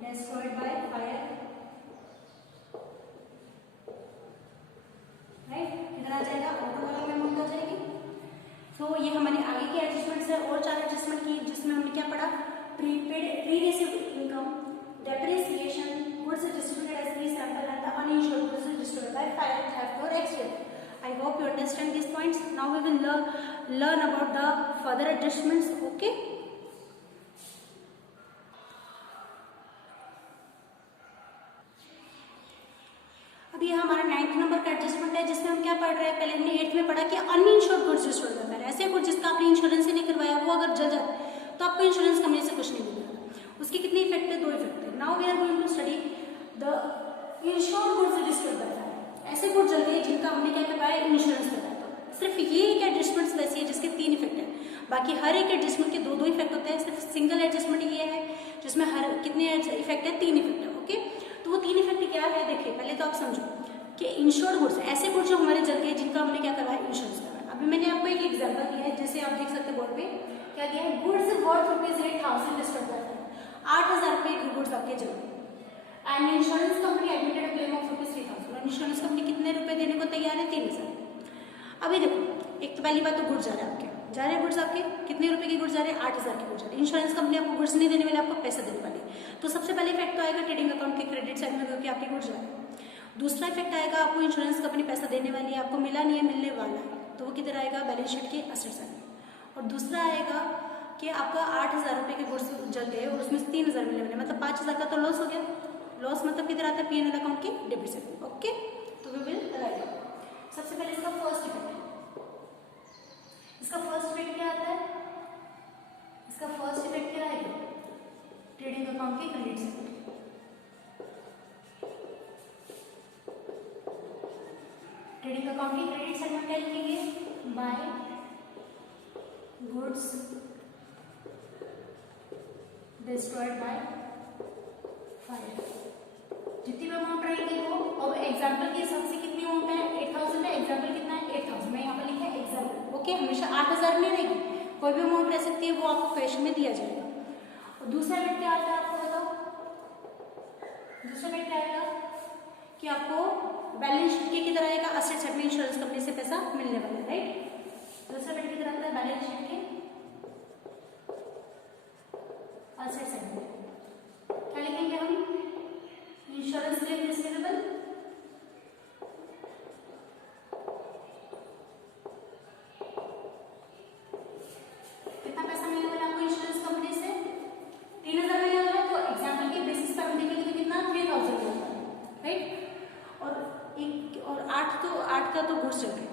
destroyed by fire, right, इधर आ जाएगा, ऑटो वाला में अमाउंट आ जाएगी। तो ये हमारी आगे की एडजस्टमेंट्स है, और 4 एडजस्टमेंट की, जिसमें हमने क्या पढ़ा, pre received income, depreciation, goods distributed as free sample and the uninsured goods destroyed by fire, theft और accident. I hope you understand these points. Now we will learn about the further adjustments. Okay. अभी हमारा 9th number का adjustment है, जिसमें हम क्या पढ़ रहे हैं, पहले हमने 8th में पढ़ा कि अनइंश्योर्ड गुड्स डिस्ट्रॉयड होता है, ऐसे गुड्स जिसका आपने इंश्योरेंस ही नहीं करवाया वो अगर जल जाए तो आपको इंश्योरेंस कंपनी से कुछ नहीं मिलेगा। उसके कितने इफेक्ट है, 2 इफेक्ट है। Now we are going to study the insured goods destroyed होता है, ऐसे गुड्स जलते हैं जिनका हमने क्या करवाया, इंश्योरेंस करवाया। तो सिर्फ ये एक एडजस्टमेंट्स वैसी है जिसके 3 इफेक्ट है, बाकी हर एक एडजस्टमेंट के 2-2 इफेक्ट होते हैं। सिर्फ सिंगल एडजस्टमेंट ये है जिसमें हर कितने इफेक्ट है, 3 इफेक्ट है, ओके। तो वो तीन इफेक्ट क्या है देखिए, पहले तो आप समझो कि इंश्योर्ड गुड्स ऐसे गुड्स जो हमारे जल गए जिनका हमने क्या करवाया, इंश्योरेंस करवाया। अभी मैंने आपको एक एग्जांपल दिया है, जैसे आप देख सकते हैं बोर्ड पे क्या दिया है, गुड्स वर्थ ₹8,000 डिस्टर्ब करता है, 8,000 रुपये के गुड्स आपके जल गए and insurance company admitted claim of ₹3,000 और इंश्योरेंस कंपनी कितने रुपए देने को तैयार है, 3,000। अभी देखो, एक तो पहली बात तो गुड्स जा रहे हैं आपके, जा रहे हैं गुड्स आपके कितने रुपए के गुड्स जा रहे हैं, 8,000 के गुड्स जा रहे हैं। इंश्योरेंस कंपनी आपको गुड्स नहीं देने वाली, आपको पैसा देने वाली। तो सबसे पहले इफेक्ट तो आएगा ट्रेडिंग अकाउंट के क्रेडिट साइड में, क्योंकि आपके गुड्स जा रहे हैं। दूसरा इफेक्ट आएगा, आपको इंश्योरेंस कंपनी पैसा देने वाली है, आपको मिला नहीं है, मिलने वाला है, तो वो किधर आएगा, बैलेंस शीट के एसेट साइड में। और दूसरा आएगा कि आपका 8,000 रुपये के गुड्स जल गए और उसमें से 3,000 मिलने वाले, मतलब 5,000 का तो लॉस हो गया। लॉस मतलब किधर आता है, P&L अकाउंट के डेबिट साइड में। ओके, तो वी विल राइट। सबसे पहले इसका फर्स्ट इफेक्ट, इसका फर्स्ट इफेक्ट क्या आता है, इसका फर्स्ट इफेक्ट क्या है, ट्रेडिंग अकाउंट के क्रेडिट साइड। ट्रेडिंग अकाउंट के क्रेडिट साइड में क्या लिखेंगे, by goods destroyed by fire. जितनी भी अमाउंट रहेगी वो, और एग्जाम्पल के हिसाब से कितनी अमाउंट है, 8,000 है, एग्जाम्पल कितना है, 8,000। मैं यहाँ पर लिखा है एग्जाम्पल। ओके, हमेशा 8,000 नहीं रहेगी, कोई भी अमाउंट रह सकती है, वो आपको क्वेश्चन में दिया जाएगा। और दूसरा इफेक्ट क्या आता है आपको बताओ, दूसरा इफेक्ट क्या आएगा कि आपको बैलेंस शीट के किधर आएगा, एसेट साइड में इंश्योरेंस कंपनी से पैसा मिलने वाला है, राइट। दूसरा इफेक्ट किधर आता है, बैलेंस शीट के एसेट साइड में। क्या लिखेंगे हम, इंश्योरेंस क्लेम रिसीवेबल कितना पैसा मिलने वाला आपको इंश्योरेंस कंपनी से, 3,000 मिलने वाला है। तो एग्जाम्पल के बेसिस पर हम देखेंगे तो कितना, 3,000 मिलने वाला है, राइट। और 8 का तो गुड्स चल गए,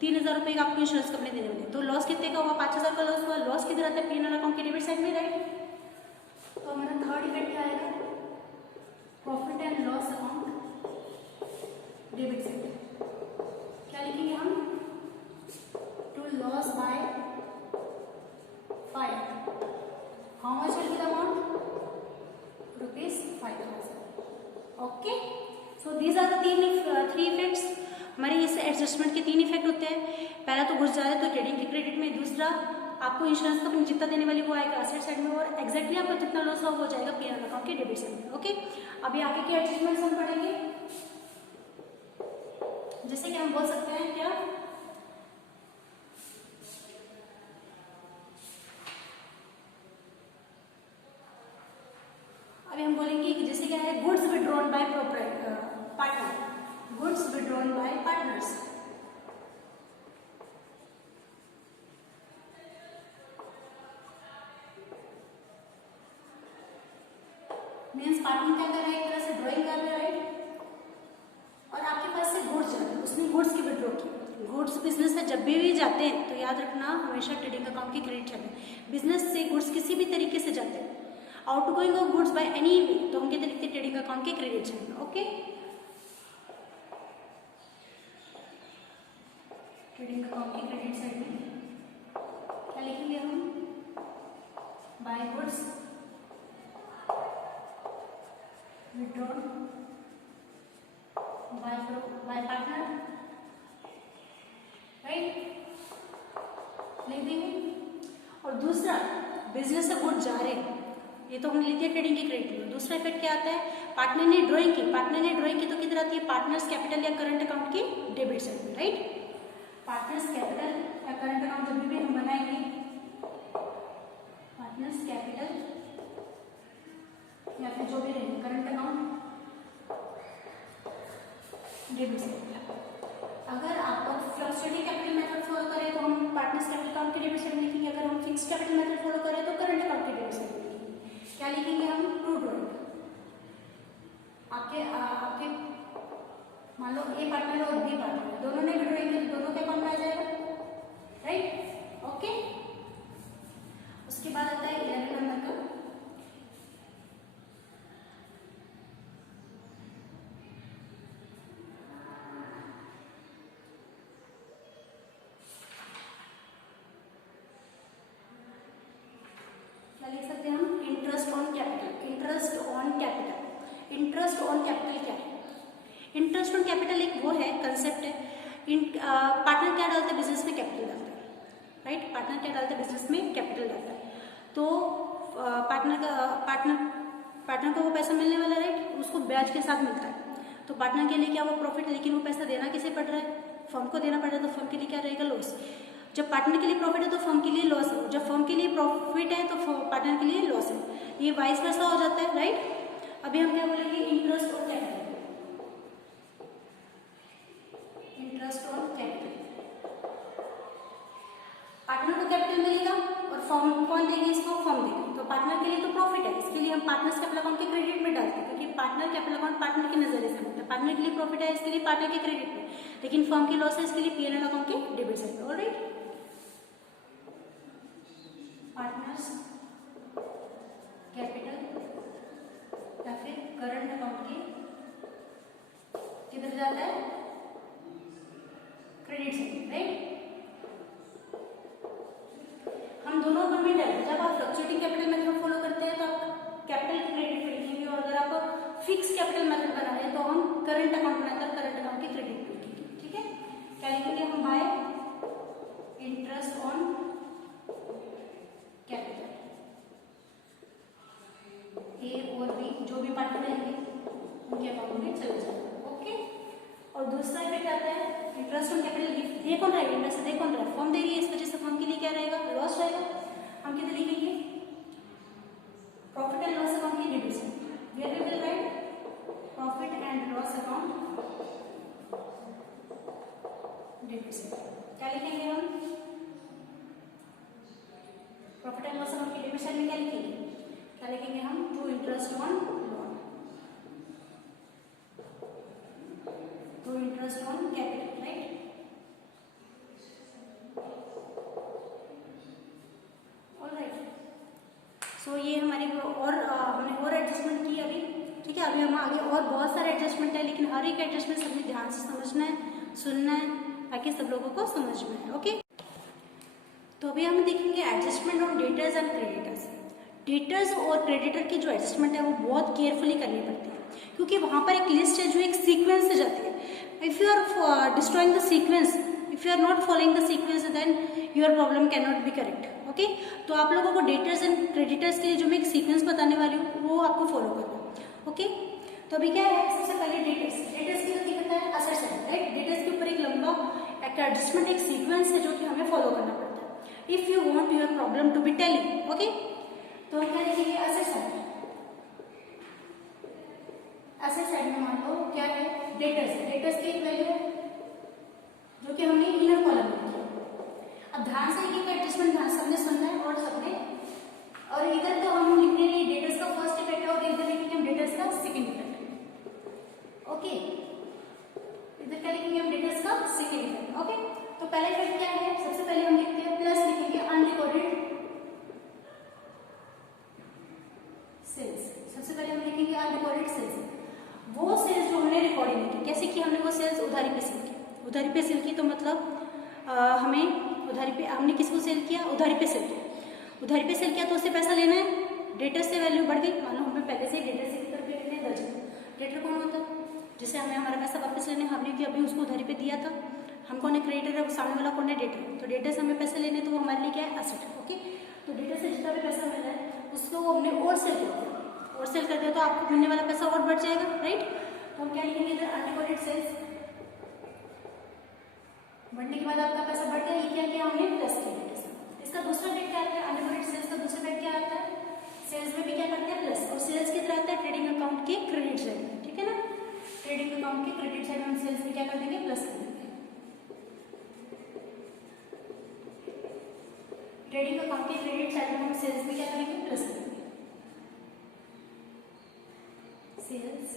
3,000 रुपये का आपको इंश्योरेंस कंपनी देने वाली है। तो लॉस कितने का हुआ, 5,000 का लॉस हुआ। लॉस किधर आता है, P&L अकाउंट के डेबिट साइड में, राइट। तो हमारा थर्ड इफेक्ट क्या आएगा, profit and loss account debit side. क्या लिखेंगे हम, to loss by fire, how much will be the amount, ₹5,000। Okay, so these are the three effects. हमारे इस एडजस्टमेंट के 3 इफेक्ट होते हैं। पहला तो गुड्स जा रहा है तो ट्रेडिंग के क्रेडिट में, दूसरा आपको इंश्योरेंस कंपनी जितना देने वाली वो आएगा एसेट साइड में, और एक्जैक्टली आपको जितना लॉस हो जाएगा P&L अकाउंट के डेबिट साइड में। ओके, अभी आगे के एडजस्टमेंट्स हम पढ़ेंगे, जैसे कि हम बोल सकते हैं क्या, अभी हम बोलेंगे कि जैसे क्या है, goods withdrawn by partner, goods withdrawn bye partners. Means partner क्या कर रहा है, एक तरह से ड्राइंग कर रहा है, राइट। और आपके पास से गुड्स जा रहे हैं, उसने गुड्स की विड्रॉ की। गुड्स बिजनेस में जब भी जाते हैं तो याद रखना, हमेशा ट्रेडिंग अकाउंट की क्रेडिट चले। बिजनेस से गुड्स किसी भी तरीके से जाते हैं, outgoing of goods by any way, तो हम कहते लिखते ट्रेडिंग अकाउंट के क्रेडिट साइड में। ओके, ट्रेडिंग अकाउंट के क्रेडिट साइड में क्या लिखेंगे हम, by goods withdrawn by partner, right, लिख देंगे। और दूसरा, बिजनेस से गुड्स जा रहे हैं, ये तो हमने लिख दिया ट्रेडिंग के क्रेडिट में। दूसरा इफेक्ट क्या आता है, पार्टनर ने ड्राइंग की, तो किधर आती है, पार्टनर्स कैपिटल या करंट अकाउंट की डेबिट साइड में, राइट। पार्टनर्स कैपिटल या करंट अकाउंट जब भी हम बनाएंगे, पार्टनर्स कैपिटल या फिर जो भी रहेंगे करंट अकाउंट डेबिट साइड। अगर आप फ्लक्चुएटिंग कैपिटल मेथड फॉलो करें तो हम पार्टनर्स कैपिटल अकाउंट के डेबिट साइड में लिखेंगे, अगर हम फिक्स कैपिटल मेथड फॉलो करें तो करंट अकाउंट के डेबिट साइड में लिखेंगे। क्या लिखेंगे हम, टू ड्राइंग। आपके मान लो ए पार्टनर और बी पार्टनर, दोनों ने भी ड्राइंग की, दोनों के अकाउंट में आ जाएगा, राइट। ओके, उसके बाद आता है 11 नंबर का, क्या लिख सकते हैं हम, interest on capital. Interest on capital capital एक वो है, कंसेप्ट है। पार्टनर क्या डालता है बिजनेस में? कैपिटल डालता है, राइट। पार्टनर क्या डालता है बिजनेस में? कैपिटल डालता है। तो पार्टनर को वो पैसा मिलने वाला है, राइट, उसको ब्याज के साथ मिलता है। तो पार्टनर के लिए क्या वो प्रॉफिट है, लेकिन वो पैसा देना किसे पड़ रहा है? फर्म को देना पड़ रहा है। तो फर्म के लिए क्या रहेगा? लॉस। जब पार्टनर के लिए प्रॉफिट है तो फर्म के लिए लॉस है, जब फर्म के लिए प्रॉफिट है तो पार्टनर के लिए लॉस है। ये वाइस वर्सा हो जाता है, राइट। अभी हम क्या बोलेंगे? Interest on capital. Interest on capital, partner को कैपिटल मिलेगा और फर्म कौन देगी इसको? फर्म देगी। तो पार्टनर के लिए तो प्रॉफिट है, इसके लिए हम पार्टनर्स कैपिटल अकाउंट के क्रेडिट में डालते हैं, क्योंकि पार्टनर कैपिटल अकाउंट पार्टनर के नजरिए से होता है। पार्टनर के लिए प्रॉफिट है, इसके लिए पार्टनर के क्रेडिट में, लेकिन फर्म की लॉस है, इसके लिए पीएनएल अकाउंट के डेबिट साइड पे। ऑलराइट, पार्टनर्स कैपिटल या फिर करंट अकाउंट के किधर जाता है? Credit side, right. हम दोनों अकाउंट में डालते हैं। जब आप फ्लक्चुएटिंग कैपिटल मेथड फॉलो करते हैं तो आप कैपिटल के क्रेडिट पे लिखेंगे, और अगर आप फिक्स कैपिटल मेथड बना रहे हैं तो हम करंट अकाउंट बनाकर करंट अकाउंट के क्रेडिट पे लिखेंगे, ठीक है। क्या लिखेंगे हम? By interest on capital. A और बी जो भी पार्टनर रहेंगे उनके अकाउंट में चले जाएंगे, ओके। और दूसरा इफेक्ट आता है इंटरेस्ट ऑन कैपिटल। ये कौन रहा है? इंटरेस्ट दे कौन रहा है? फर्म दे रही है, इस वजह से फर्म के लिए क्या रहेगा? लॉस रहेगा। हम कितने लिखेंगे? प्रॉफिट एंड लॉस अकाउंट की debit side. Where we will write profit and loss account debit side. क्या लिखेंगे हम? प्रॉफिट एंड लॉस अकाउंट की डेबिट साइड में क्या लिखेंगे? क्या लिखेंगे हम? To interest on loan, to interest on capital, right. So ये हमारी और हमने और एडजस्टमेंट की अभी, ठीक है। अभी हम आगे और बहुत सारे एडजस्टमेंट है, लेकिन हर एक एडजस्टमेंट सबने ध्यान से समझना है, सुनना है, ताकि सब लोगों को समझ में आए, ओके। तो अभी हम देखेंगे adjustment on debtors and creditors. Debtors और क्रेडिटर की जो एडजस्टमेंट है वो बहुत केयरफुली करनी पड़ती है, क्योंकि वहाँ पर एक लिस्ट है जो एक सीक्वेंस से जाती है। If you are destroying the sequence, if you are not following the sequence, then your problem can not be correct, okay. तो आप लोगों को डेटर्स एंड क्रेडिटर्स के लिए जो मैं एक सीक्वेंस बताने वाली हूँ वो आपको फॉलो करना है, ओके। तो अभी क्या है? सबसे पहले डेटर्स की होती है असेट साइड, राइट। डेटर्स के ऊपर एक लंबा एक एडजस्टमेंट एक सीक्वेंस है जो कि हमें फॉलो करना पड़ता है if you want your problem to be tally, okay. तो हम क्या लिखेंगे? Asset side. असेट साइड में मान लो क्या है? डेटर्स की एक वैल्यू है जो कि हमने इनर कॉलम में लिखी। अब ध्यान से एक एडजस्टमेंट ध्यान सबने सुनना है और इधर तो हम लिखने रही डेटर्स का फर्स्ट इफेक्ट है और इधर लिखेंगे हम डेटर्स का सेकंड इफेक्ट, ओके। इधर क्या लिखेंगे हम? डेटर्स का सेकंड इफेक्ट, ओके। तो पहला इफेक्ट क्या है? सबसे पहले हम लिखते हैं प्लस, लिखेंगे अनरिकॉर्डेड सेल्स। सबसे पहले हम लिखेंगे अनरिकॉर्डेड सेल्स, वो सेल्स जो हमने रिकॉर्डिंग नहीं की। कैसे कि हमने वो सेल्स उधारी पे सेल की। उधारी पे सेल की तो मतलब हमें उधारी पे, हमने किसको सेल किया? उधारी पे सेल किया। उधारी पे सेल किया तो उससे पैसा लेना है, डेटर से वैल्यू बढ़ गई। मान लो हमें पहले से डेटर से कितने रुपये लेने हैं? 10। डेटर कौन होता है? जिसे हमें हमारा पैसा वापस लेने, हमने भी अभी उसको उधारी पे दिया था। हम कौन है? क्रेडिटर है, सामने वाला कौन है? डेटर। तो डेटर से हमें पैसे लेने तो वो हमारे लिए क्या है? Asset, okay. तो डेटर से जितना भी पैसा मिल रहा है उसको हमने और सेल कर दिया, और सेल कर दिया तो आपको मिलने वाला पैसा और बढ़ जाएगा, राइट। तो हम क्या लिखेंगे इधर? Unrecorded sales. बढ़ने के बाद आपका पैसा बढ़ गया, ये क्या किया हमने? प्लस किया। इसका दूसरा इफेक्ट क्या आता है? अनरिकॉर्डेड सेल्स का दूसरा इफेक्ट क्या आता है? सेल्स में भी क्या करते हैं? प्लस। और सेल्स कितना आता है? ट्रेडिंग अकाउंट के क्रेडिट साइड में, ठीक है ना। ट्रेडिंग अकाउंट के क्रेडिट साइड में हम सेल्स में क्या कर देंगे? प्लस कर देंगे। ट्रेडिंग अकाउंट के क्रेडिट साइड में हम सेल्स में क्या करेंगे? प्लस करेंगे। Sales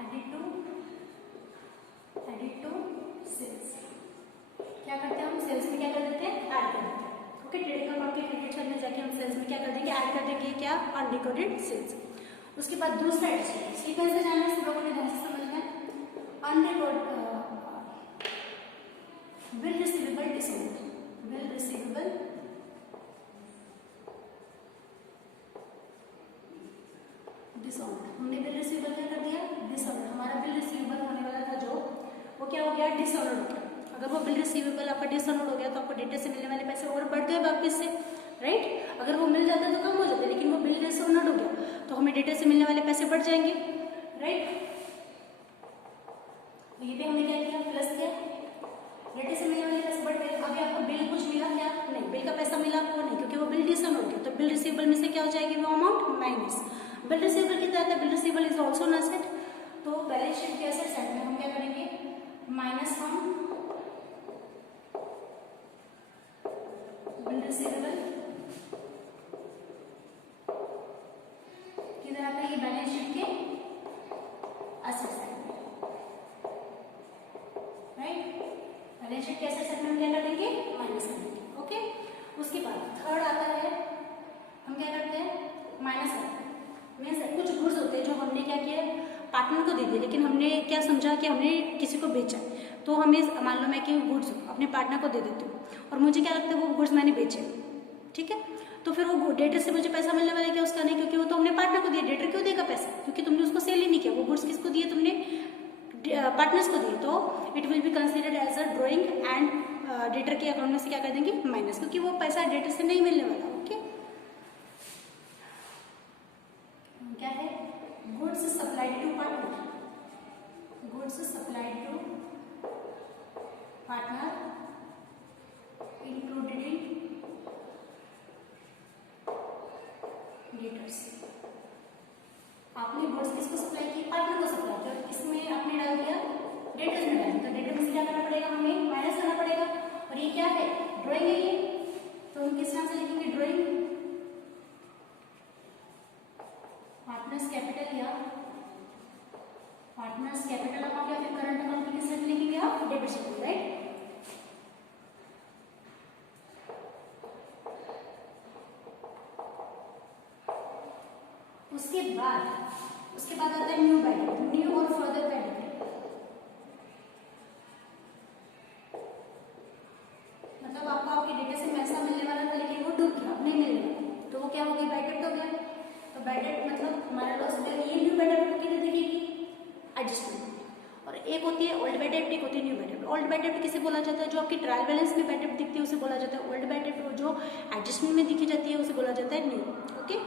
added to sales. क्या करते हैं हम? सेल्स में क्या कर देते हैं? ऐड कर देते हैं, ओके। ट्रेडिंग अकाउंट के क्रेडिट साइड में जाके हम सेल्स में क्या कर देंगे? ऐड कर देंगे क्या? Unrecorded sales. उसके बाद दूसरा एडजस्टमेंट सीक्वेंस से जाना है, सब लोगों ने ध्यान से समझना है। Unrecord bill receivable discount, bill receivable discount. हमने बिल रिसीवेबल बिल रिसीवेबल होने वाला था जो, वो क्या हो गया, डिसऑनर्ड हो गया। अगर वो बिल रिसीवेबल आपका डिसऑनर्ड हो गया तो आपको डेटर से मिलने वाले पैसे और बढ़ गए वापस से, राइट। अगर वो मिल जाता तो कम हो जाता, लेकिन वो बिल डिसऑनर्ड हो गया तो हमें डेटर से मिलने वाले पैसे बढ़ जाएंगे, राइट। तो ये भी हमने क्या किया, प्लस किया, डेटर से मिलने वाले पैसे बढ़ गए। अभी आपको बिल कुछ मिला क्या, नहीं, बिल का पैसा मिला आपको नहीं, क्योंकि वो बिल डिसऑनर्ड हो गया। तो बिल रिसीवेबल में से क्या हो जाएगी, वो अमाउंट माइनस। बिल रिसीवेबल कितना आता है, bill receivable is also an asset. तो बैलेंस शीट के एसेट साइड में हम क्या करेंगे, माइनस फ्रॉम बिल रिसीवेबल, किधर आता है, ये बैलेंस शीट के एसेट साइड में, राइट। बैलेंस शीट के एसेट साइड में हम क्या कर देंगे, माइनस कर देंगे, ओके। उसके बाद थर्ड आता है, हम क्या करते हैं, माइनस करते हैं। मीन्स कुछ गुड्स होते हैं जो हमने क्या किया, पार्टनर को दे दिया, लेकिन हमने क्या समझा कि हमने किसी को बेचा, तो हमें मान लो मैं कि गुड्स अपने पार्टनर को दे देती हूँ और मुझे क्या लगता है वो गुड्स मैंने बेचे, ठीक है। तो फिर वो डेटर से मुझे पैसा मिलने वाला है क्या, उसका नहीं, क्योंकि वो तो हमने पार्टनर को दिया। डेटर क्यों देगा पैसा, क्योंकि तुमने उसको सेल ही नहीं किया, वो गुड्स किसको दिए, तुमने पार्टनर्स को दिए। तो it will be considered as a drawing and debtor के अकाउंट में से क्या कर देंगे, माइनस, क्योंकि वो पैसा डेटर से नहीं मिलने वाला, ओके। क्या है, goods supplied to partner, goods supplied to partner included in debtors. आपने गुड्स किसको सप्लाई की, पार्टनर को सप्लाई किया, इसमें आपने डाल दिया डेटर्स में डाल, तो डेटर में से क्या करना पड़ेगा, हमें माइनस करना पड़ेगा। और ये क्या है, ड्राइंग है ये, तो हम किस नाम से लिखेंगे, ड्राइंग। पार्टनर्स कैपिटल या पार्टनर्स कैपिटल अकाउंट या फिर करंट अकाउंट की किस लिखेंगे आप, डेबिट साइड, राइट। उसके बाद आता है न्यू बाय डेबिट, न्यू और फर्दर बाय डेबिट। मतलब आपको आपके डेटा से पैसा मिलने वाला था लेकिन वो डूब गया, नहीं मिलने वाला, तो वो क्या हो गई, बाय डेबिट हो गया। तो बाय डेबिट मतलब हमारा लॉस हो गया। ये न्यू बाय डेबिट कितने दिखेगी, एडजस्टमेंट। और एक होती है ओल्ड बाय डेबिट, एक होती है new by debit. Old by debit किसे बोला जाता है, जो आपकी ट्रायल बैलेंस में बाय डेबिट दिखती है उसे बोला जाता है ओल्ड बाय डेबिट, और जो एडजस्टमेंट में दिखी जाती है उसे बोला जाता है न्यू, ओके।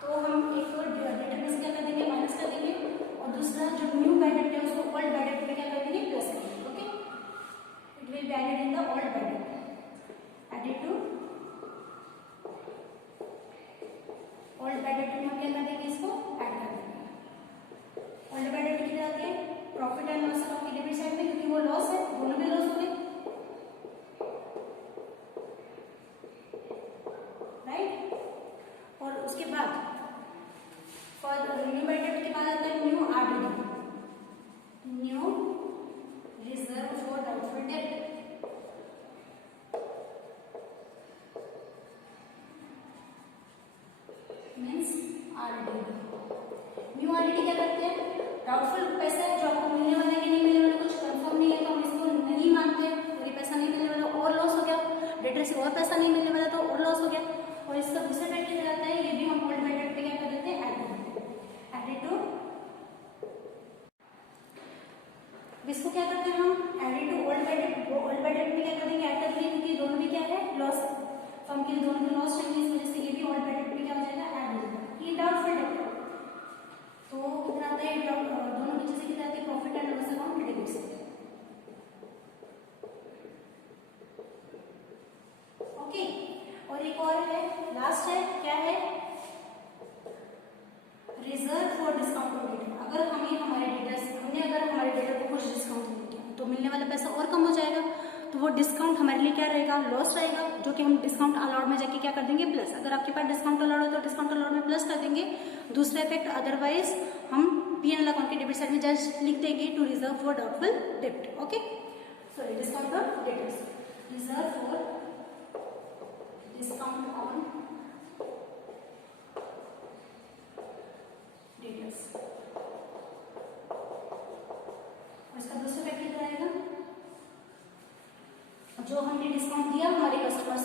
तो हम एक तो डेटर में से क्या कर देंगे, माइनस कर देंगे, और दूसरा जो न्यू बाय डेबिट है उसको ओल्ड बाय डेबिट में क्या कर देंगे, प्लस कर देंगे, okay. It will be added in the old by debit, added to old by debit में हम क्या कर देंगे, इसको ऐड कर देंगे। ओल्ड बाय डेबिट किधर आती है, प्रॉफिट एंड लॉस अकाउंट की डेबिट साइड में, क्योंकि वो लॉस है, दोनों भी लॉस हो गए, राइट। और उसके बाद न्यू बाय डेबिट के बाद आता है new RDD, new reserve for doubtful debt. Means RDD, new RDD क्या करते हैं, डाउटफुल पैसा है जो आपको मिलने वाला है कि नहीं मिलने वाला, कुछ कंफर्म नहीं है तो हम इसको नहीं मानते, तो ये पैसा नहीं मिलने वाला और लॉस हो गया, डेटर से और पैसा नहीं मिलने वाला तो और लॉस हो गया। और इसका दूसरा पैट किधर आता है, ये भी हम ओल्ड बाय डेबिट पे क्या कर देते हैं, ऐड कर देते हैं, एडेड टू। इसको क्या करते हैं हम, added to old by debit, वो ओल्ड बाय डेबिट में क्या कर देंगे, ऐड कर देंगे, क्योंकि दोनों भी क्या है, लॉस है, तो हम किन दोनों में लॉस चाहिए, इस वजह से ये भी ओल्ड बाय डेबिट में क्या हो जाएगा, ऐड हो जाएगा। ये डाउटफुल डेट तो कितना आता है, दोनों नीचे से कितना आती है, profit and loss account debit से, ओके। और एक और है, लास्ट है, क्या है, reserve for discount on debtor. अगर हमें हमारे डेटर को कुछ डिस्काउंट मिल गया तो मिलने वाला पैसा और कम हो जाएगा, तो वो डिस्काउंट हमारे लिए क्या रहेगा, लॉस रहेगा, जो कि हम डिस्काउंट अलाउड में जाके क्या कर देंगे, प्लस। अगर आपके पास डिस्काउंट अलाउड है तो डिस्काउंट अलाउड में प्लस कर देंगे। दूसरा इफेक्ट, अदरवाइज हम P&L अकाउंट के डेबिट साइड में जस्ट लिख देंगे टू रिजर्व फॉर डाउटफुल डेब्ट, okay. Sorry, discount on debtors, reserve for discount on debtors. इसका दूसरा इफेक्ट कितना आएगा, जो हमने डिस्काउंट दिया हमारे कस्टमर्स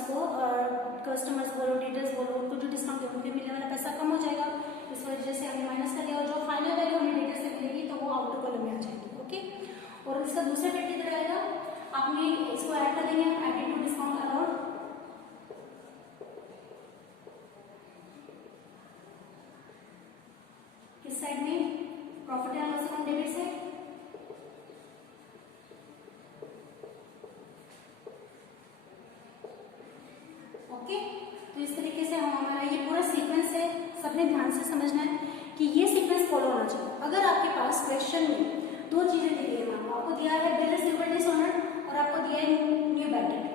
बोलो, डेटर्स बोलो, उनको जो डिस्काउंट दिया उनके मिलने वाला पैसा कम हो जाएगा, इस वजह से हमने माइनस कर दिया, और जो फाइनल वैल्यू हमें डेटर से मिलेगी आउटर कॉलम में आ जाएंगे। ओके, और इसका दूसरा इफेक्ट किधर आएगा, आपने इसको ऐड कर देंगे, एडेड टू डिस्काउंट अलाउड, किस साइड में, profit and loss account debit side. Okay, तो इस तरीके से हमारा ये पूरा सीक्वेंस है, सबने ध्यान से समझना है कि ये सीक्वेंस फॉलो होना चाहिए। अगर आपके पास क्वेश्चन में दो चीजें दी गई है, आपको दिया है बिल रिसीवेबल डिसऑनर और आपको दिया है न्यू बैड डेट,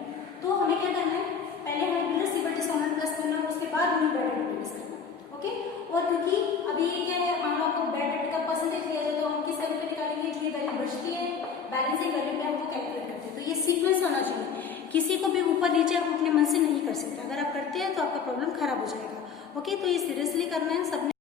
तो हमें क्या करना है, पहले हमें बिल रिसीवेबल डिसऑनर प्लस करना, उसके बाद न्यू बैड डेट प्लस करना। ओके, और क्योंकि अभी क्या है, मान लो आपको बैड डेट का परसेंटेज दिया जाए तो हम किस वैल्यू पे निकालेंगे, जो ये वैल्यू बचती है बैलेंसिंग वैल्यू पे हम वो कैलकुलेट करते हैं। तो ये सीक्वेंस होना चाहिए, किसी को भी ऊपर नीचे आप अपने मन से नहीं कर सकते, अगर आप करते हैं तो आपका प्रॉब्लम खराब हो जाएगा। ओके, तो ये सीरियसली करना है सबने।